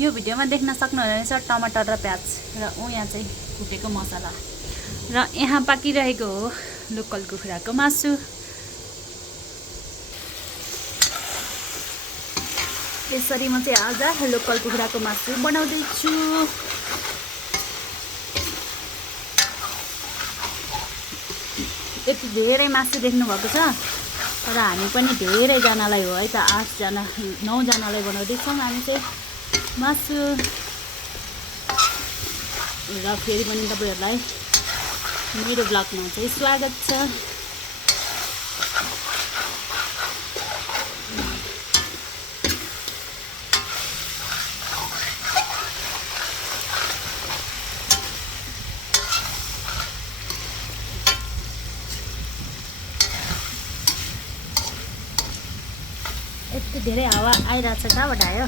यो भिडियोमा देख्न सक्नुहुनेछ टमाटर र प्याज र यहाँ चाहिँ कुटेको मसला र यहाँ पाकिरहेको हो लोकल कुखुराको मासु। यसरी म चाहिँ आज लोकल कुखुराको मासु बनाउँदै छु। यति धेरै मासु देख्नु भएको छ, तर हामी पनि धेरैजनालाई हो है त, 8 जना 9 जनालाई बनाउँदैछौँ हामी चाहिँ मासु। र फेरि पनि तपाईहरुलाई मेरो ब्लगमा चाहिँ स्वागत छ। यति धेरै हावा आइरहेछ, कहाँबाट आयो?